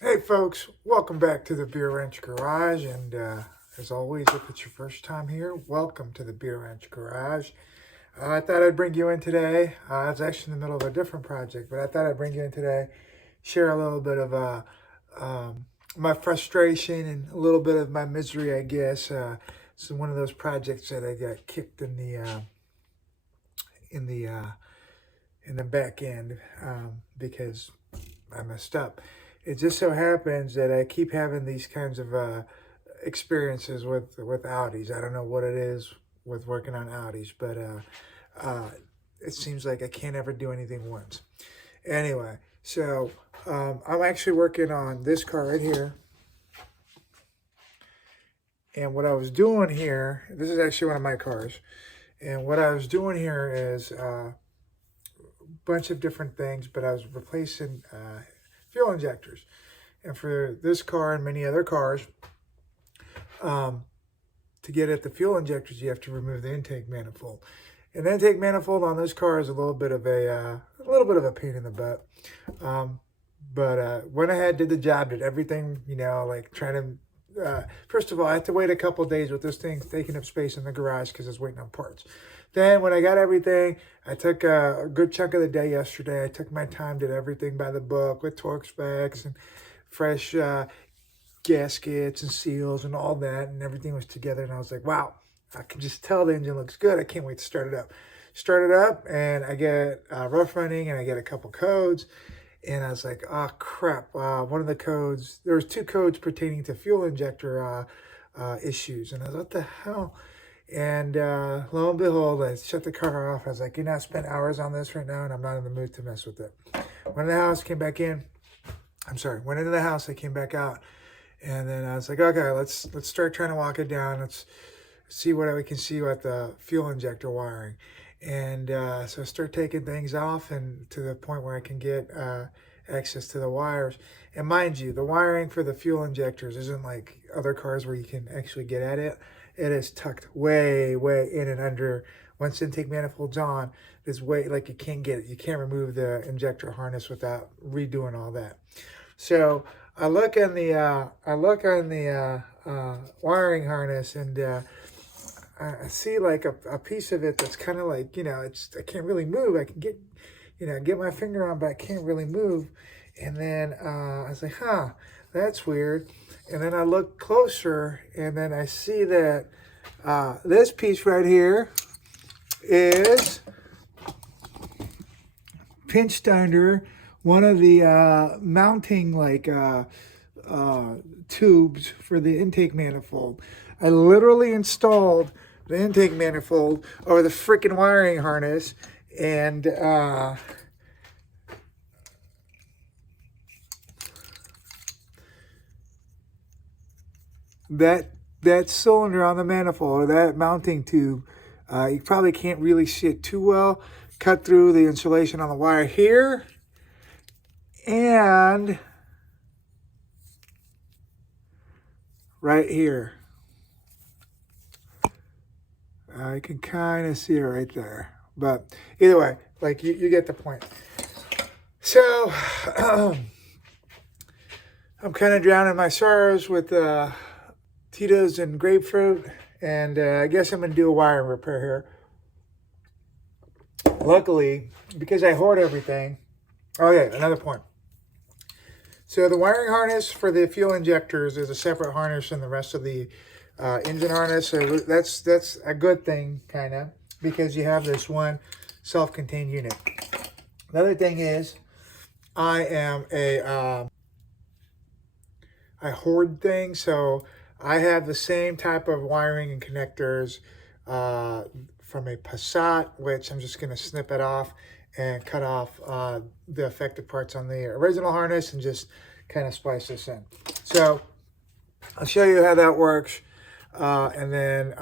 Hey folks, welcome back to the Beer Ranch Garage, and as always, if it's your first time here, welcome to the Beer Ranch Garage. I thought I'd bring you in today. I was actually in the middle of a different project, but I thought I'd bring you in today, share a little bit of my frustration and a little bit of my misery, I guess. It's one of those projects that I got kicked in the in the back end because I messed up. It just so happens that I keep having these kinds of experiences with Audis. I don't know what it is with working on Audis, but it seems like I can't ever do anything once. Anyway, so I'm actually working on this car right here. And what I was doing here, this is actually one of my cars. And what I was doing here is a bunch of different things, but I was replacing fuel injectors. And for this car and many other cars, to get at the fuel injectors, you have to remove the intake manifold. And the intake manifold on this car is a little bit of a pain in the butt. But went ahead, did the job, did everything, like trying to. First of all, I had to wait a couple of days with this thing taking up space in the garage because I was waiting on parts. Then when I got everything, I took a good chunk of the day yesterday. I took my time, did everything by the book with torque specs and fresh gaskets and seals and all that, and everything was together. And I was like, wow, I can just tell the engine looks good. I can't wait to start it up. Start it up, and I get rough running, and I get a couple codes. And I was like, oh, crap. One of the codes, there was two codes pertaining to fuel injector issues. And I was like, what the hell? And lo and behold, I shut the car off. I was like, I spent hours on this right now, and I'm not in the mood to mess with it. Went in the house, came back in. Went into the house, I came back out. And then I was like, okay, let's start trying to walk it down. Let's see what we can see with the fuel injector wiring. And so I start taking things off, and to the point where I can get access to the wires. And mind you, the wiring for the fuel injectors isn't like other cars where you can actually get at it. It is tucked way, way in and under. Once intake manifold's on, it's way, like you can't get it. You can't remove the injector harness without redoing all that. So I look on the wiring harness, and I see like a piece of it that's kind of like, I can't really move. I can get my finger on, but I can't really move. And then I was like, huh, that's weird. And then I look closer, and then I see that this piece right here is pinched under one of the mounting tubes for the intake manifold. I literally installed the intake manifold over the freaking wiring harness, and that cylinder on the manifold, or that mounting tube, you probably can't really see it too well, cut through the insulation on the wire here, and right here. You can kind of see it right there. But either way, like you get the point. So I'm kind of drowning my sorrows with Tito's and grapefruit. And I guess I'm going to do a wiring repair here. Luckily, because I hoard everything. Oh yeah, another point. So the wiring harness for the fuel injectors is a separate harness than the rest of the engine harness. So that's a good thing, kind of, because you have this one self-contained unit. The other thing is, I hoard things, so I have the same type of wiring and connectors from a Passat, which I'm just going to snip it off and cut off the affected parts on the original harness and just kind of splice this in. So I'll show you how that works. And then,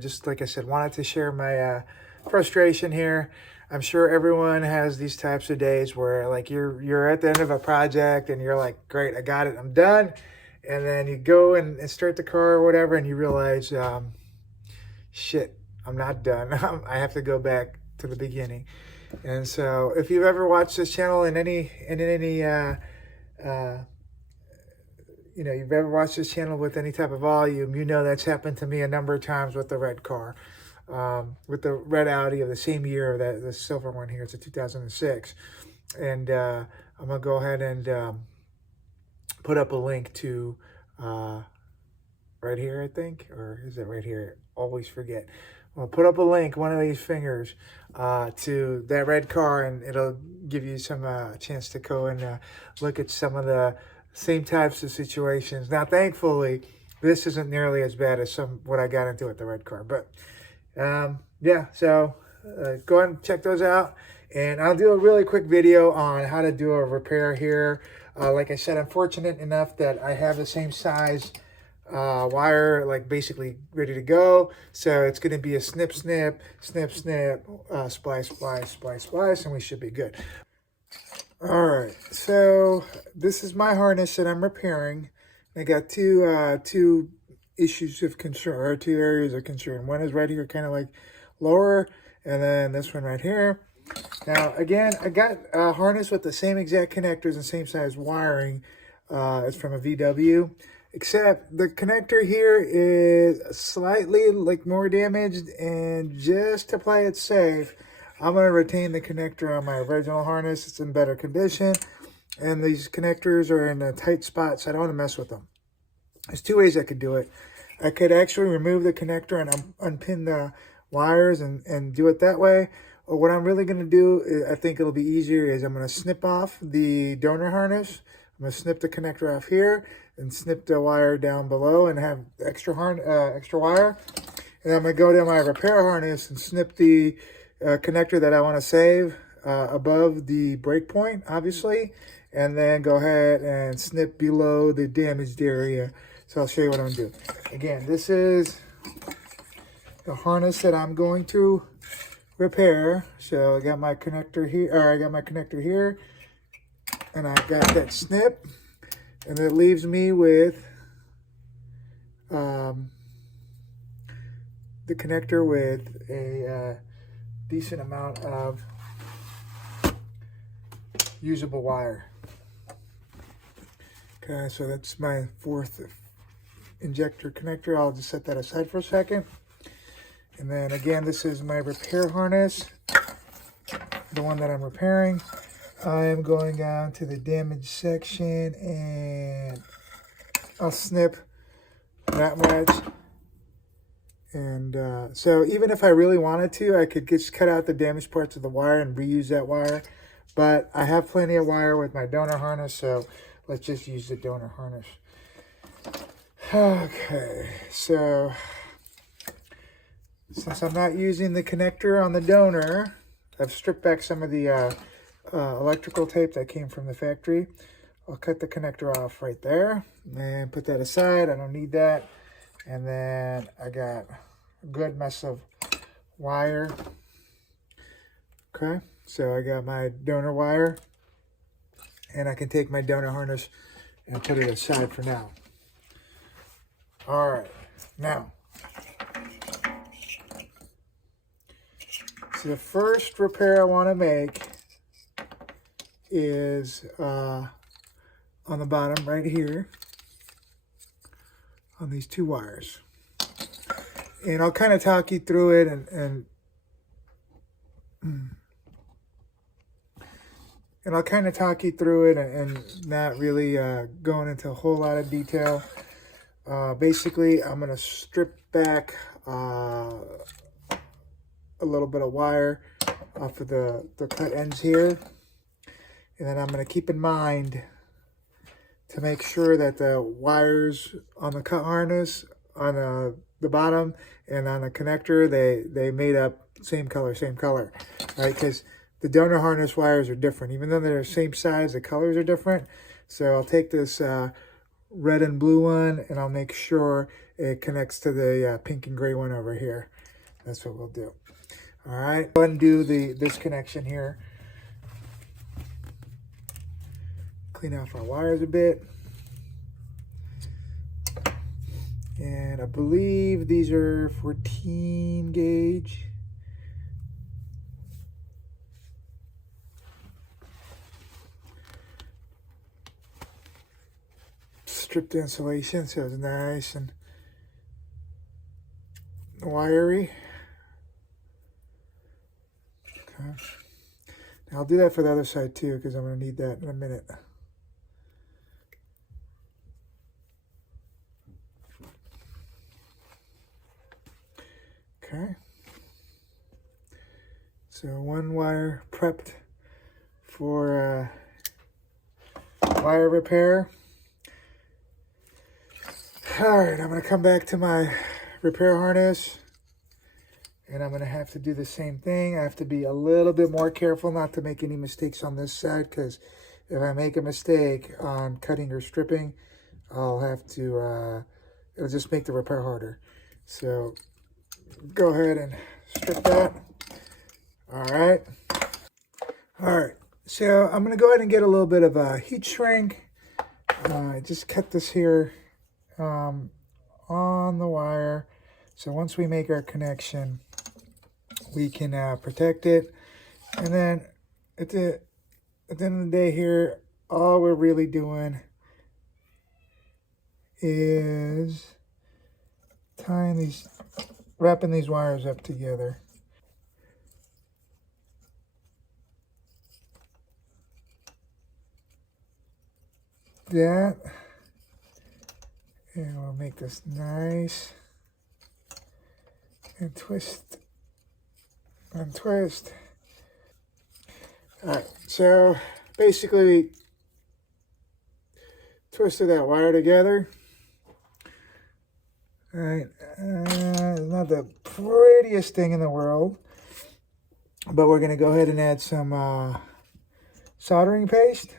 just like I said, wanted to share my frustration here. I'm sure everyone has these types of days where like you're at the end of a project and you're like, great, I got it, I'm done. And then you go and start the car or whatever, and you realize, shit, I'm not done. I have to go back to the beginning. And so if you've ever watched this channel in any you know, you've ever watched this channel with any type of volume, you know that's happened to me a number of times with the red car. With the red Audi of the same year, that the silver one here, it's a 2006. And I'm going to go ahead and put up a link to right here, I think, or is it right here? Always forget. I'll put up a link, one of these fingers, to that red car, and it'll give you some chance to go and look at some of the same types of situations. Now, thankfully, this isn't nearly as bad as what I got into with the red car. But yeah, so go ahead and check those out. And I'll do a really quick video on how to do a repair here. Like I said, I'm fortunate enough that I have the same size wire, like basically ready to go. So it's going to be a snip, snip, snip, snip, splice, splice, splice, splice, and we should be good. All right, so this is my harness that I'm repairing. I got two issues of concern, or two areas of concern. One is right here, kind of like lower, and then this one right here. Now, again, I got a harness with the same exact connectors and same size wiring. It's from a VW, except the connector here is slightly like more damaged, and just to play it safe, I'm going to retain the connector on my original harness. It's in better condition, and these connectors are in a tight spot, so I don't want to mess with them. There's two ways I could do it. I could actually remove the connector and unpin the wires and do it that way. Or what I'm really going to do, I think it'll be easier, is I'm going to snip off the donor harness. I'm going to snip the connector off here and snip the wire down below and have extra wire. And I'm going to go to my repair harness and snip the connector that I want to save above the break point, obviously, and then go ahead and snip below the damaged area. So I'll show you what I'm going to do. Again, this is the harness that I'm going to repair. So I got my connector here, or I got my connector here, and I got that snip, and it leaves me with the connector with a decent amount of usable wire. Okay, so that's my fourth injector connector. I'll just set that aside for a second. And then again, this is my repair harness, the one that I'm repairing. I am going down to the damaged section, and I'll snip that much. And so even if I really wanted to, I could just cut out the damaged parts of the wire and reuse that wire. But I have plenty of wire with my donor harness, so let's just use the donor harness. Okay, so since I'm not using the connector on the donor, I've stripped back some of the electrical tape that came from the factory. I'll cut the connector off right there and put that aside. I don't need that. And then I got a good mess of wire. Okay, so I got my donor wire, and I can take my donor harness and put it aside for now. All right, now, so the first repair I want to make is on the bottom right here on these two wires. And I'll kind of talk you through it and I'll kind of talk you through it and not really going into a whole lot of detail. Basically, I'm going to strip back a little bit of wire off of the cut ends here. And then I'm going to keep in mind to make sure that the wires on the cut harness, on the bottom, and on the connector, they made up same color, right? Because the donor harness wires are different. Even though they're the same size, the colors are different. So I'll take this red and blue one, and I'll make sure it connects to the pink and gray one over here. That's what we'll do. All right, go ahead and do this connection here. Clean off our wires a bit. And I believe these are 14 gauge. stripped the insulation so it's nice and wiry. Okay. Now I'll do that for the other side too, because I'm going to need that in a minute. Okay. So one wire prepped for wire repair. All right, I'm going to come back to my repair harness, and I'm going to have to do the same thing. I have to be a little bit more careful not to make any mistakes on this side, because if I make a mistake on cutting or stripping, I'll have to, it'll just make the repair harder. So go ahead and strip that. All right. So I'm going to go ahead and get a little bit of a heat shrink. I just cut this here on the wire. So once we make our connection, we can protect it. And then at the end of the day here, all we're really doing is wrapping these wires up together. That, and we'll make this nice and twist and twist. All right, so basically we twisted that wire together. All right, not the prettiest thing in the world, but we're gonna go ahead and add some soldering paste.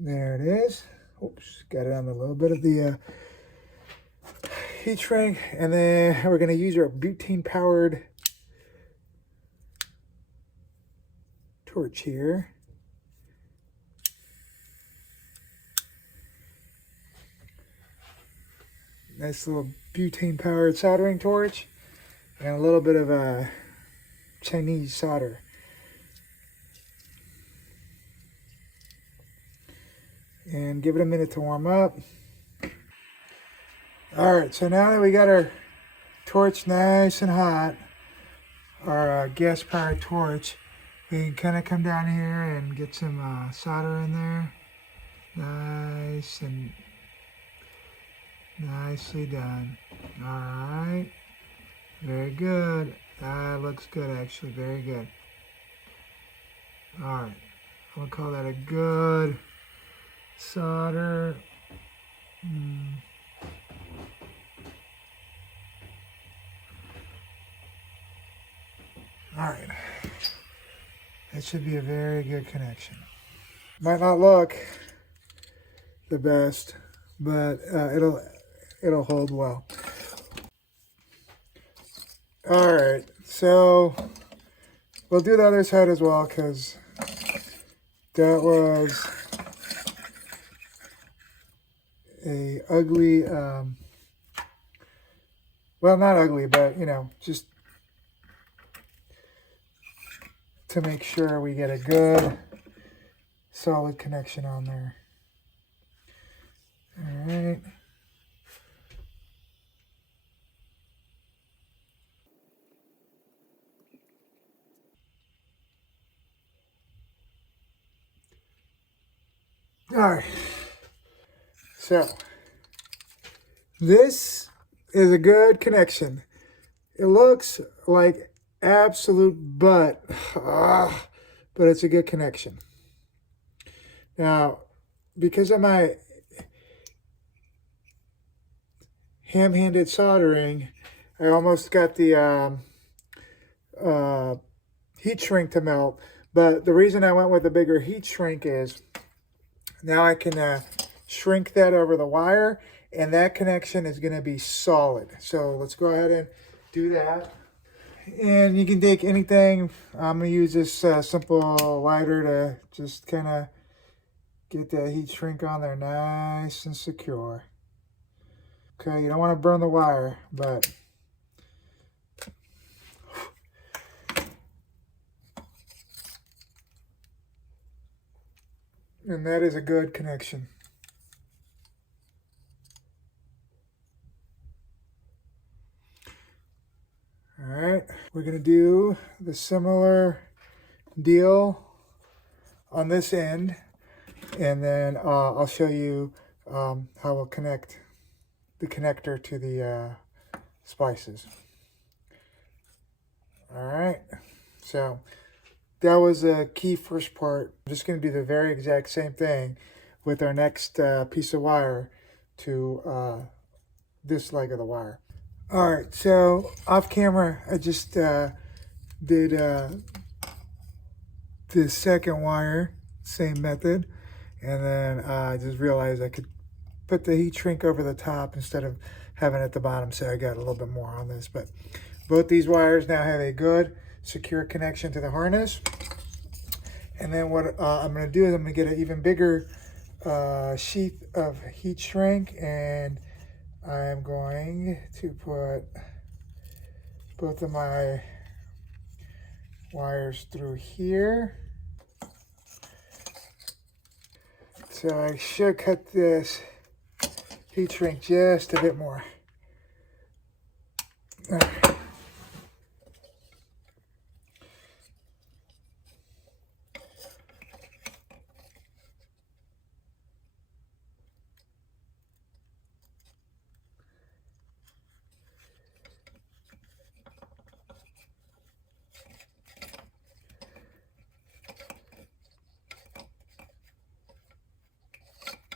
There it is. Oops, got it on a little bit of the heat shrink. And then we're going to use our butane-powered torch here. Nice little butane-powered soldering torch. And a little bit of Chinese solder. And give it a minute to warm up. All right, so now that we got our torch nice and hot, our gas-powered torch, we can kind of come down here and get some solder in there. Nice and nicely done. All right, very good. That looks good, actually, very good. All right, I'm gonna call that a good solder. All right, that should be a very good connection. Might not look the best, but it'll hold well. All right, so we'll do the other side as well, because that was a ugly, well, not ugly, but, you know, just to make sure we get a good, solid connection on there. All right. All right. So this is a good connection. It looks like absolute butt, but it's a good connection. Now, because of my ham-handed soldering, I almost got the heat shrink to melt. But the reason I went with a bigger heat shrink is now I can shrink that over the wire, and that connection is going to be solid. So let's go ahead and do that. And you can take anything. I'm going to use this simple lighter to just kind of get that heat shrink on there nice and secure. Okay, you don't want to burn the wire, but And that is a good connection. All right, we're gonna do the similar deal on this end, and then I'll show you how we'll connect the connector to the splices. All right, so that was a key first part. I'm just going to do the very exact same thing with our next piece of wire to this leg of the wire. All right, so off camera, I just did the second wire, same method, and then I just realized I could put the heat shrink over the top instead of having it at the bottom, so I got a little bit more on this. But both these wires now have a good secure connection to the harness. And then what I'm going to do is I'm going to get an even bigger sheath of heat shrink, and I'm going to put both of my wires through here. So I should cut this heat shrink just a bit more. All right.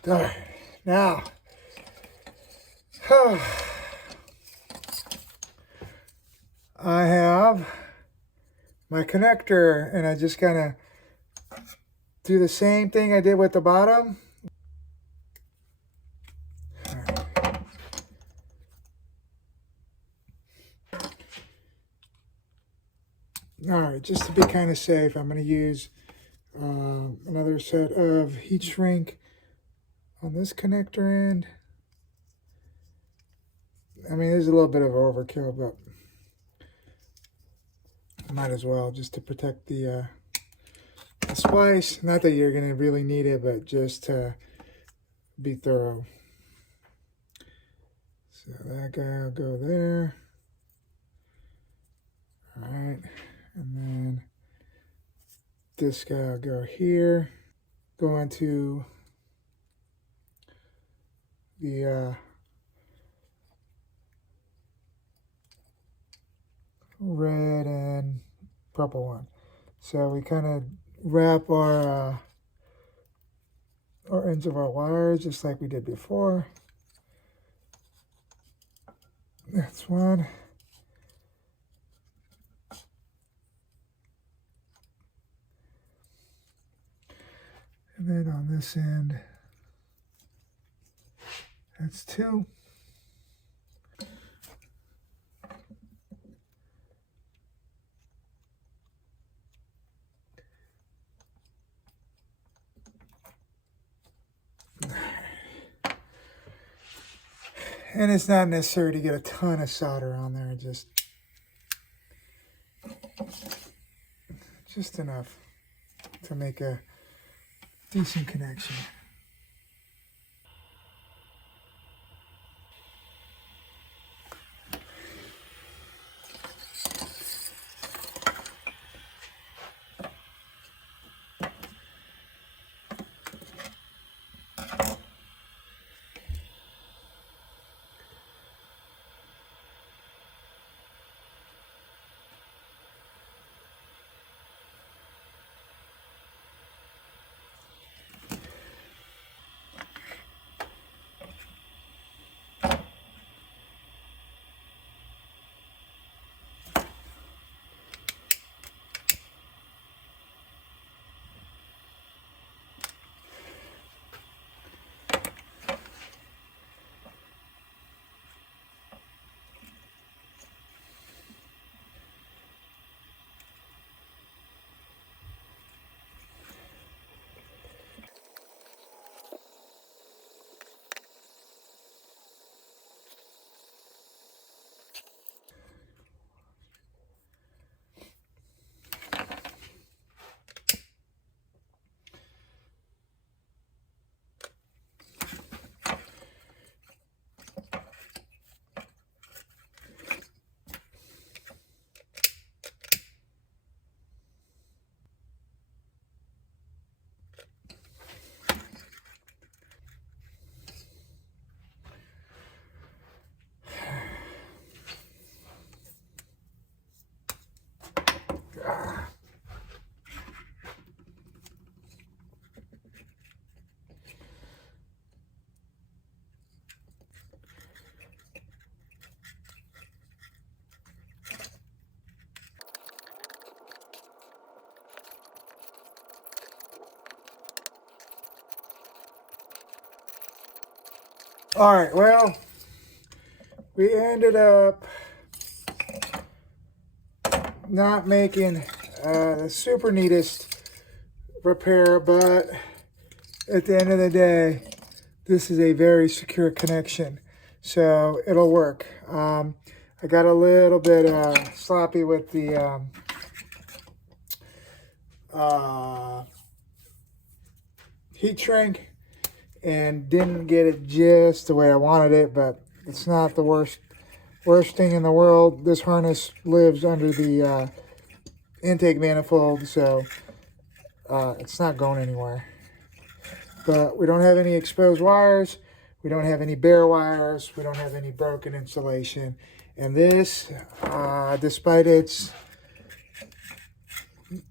All right. Now, I have my connector, and I just kind of do the same thing I did with the bottom. All right, just to be kind of safe, I'm going to use another set of heat shrink on this connector end. I mean, there's a little bit of overkill, but might as well, just to protect the splice. Not that you're going to really need it, but just to be thorough. So that guy will go there. All right, and then this guy will go here. Go into the red and purple one. So we kind of wrap our ends of our wires just like we did before. That's one. And then on this end, that's two. And it's not necessary to get a ton of solder on there, just enough to make a decent connection. All right, well, we ended up not making the super neatest repair, but at the end of the day, this is a very secure connection, so it'll work. I got a little bit sloppy with the heat shrink and didn't get it just the way I wanted it, but it's not the worst thing in the world. This harness lives under the intake manifold, so it's not going anywhere. But we don't have any exposed wires, we don't have any bare wires, we don't have any broken insulation. And this, despite its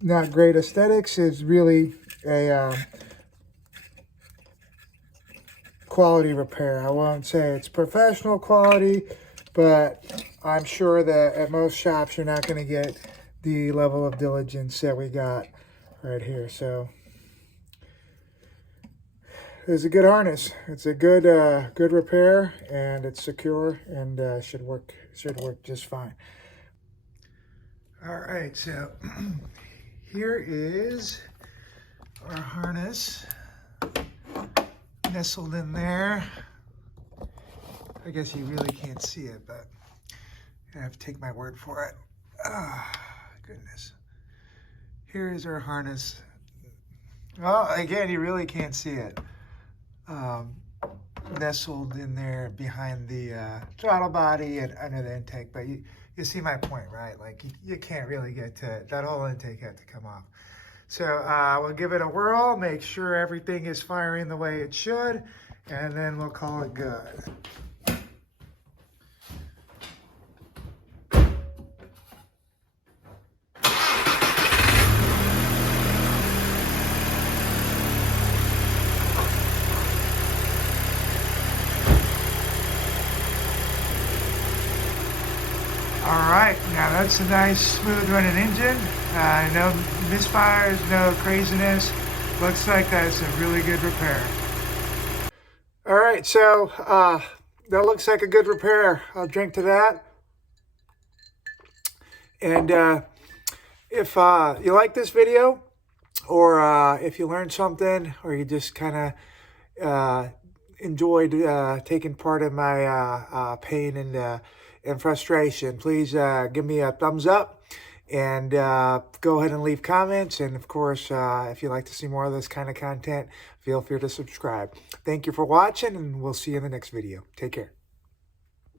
not great aesthetics, is really a quality repair. I won't say it's professional quality, but I'm sure that at most shops you're not going to get the level of diligence that we got right here. So it's a good harness. It's a good good repair, and it's secure, and should work just fine. All right, so here is our harness nestled in there. I guess you really can't see it, but I have to take my word for it. Ah, goodness. Here is our harness. Well, again, you really can't see it. Nestled in there behind the throttle body and under the intake, but you see my point, right? Like you can't really get to it. That whole intake had to come off. So we'll give it a whirl, make sure everything is firing the way it should, and then we'll call it good. All right, now that's a nice smooth running engine. No misfires, no craziness. Looks like that's a really good repair. All right, so that looks like a good repair. I'll drink to that. And if you like this video, or if you learned something, or you just kind of enjoyed taking part in my pain and frustration, please give me a thumbs up, and go ahead and leave comments. And of course, if you'd like to see more of this kind of content, feel free to subscribe. Thank you for watching, and we'll see you in the next video. Take care.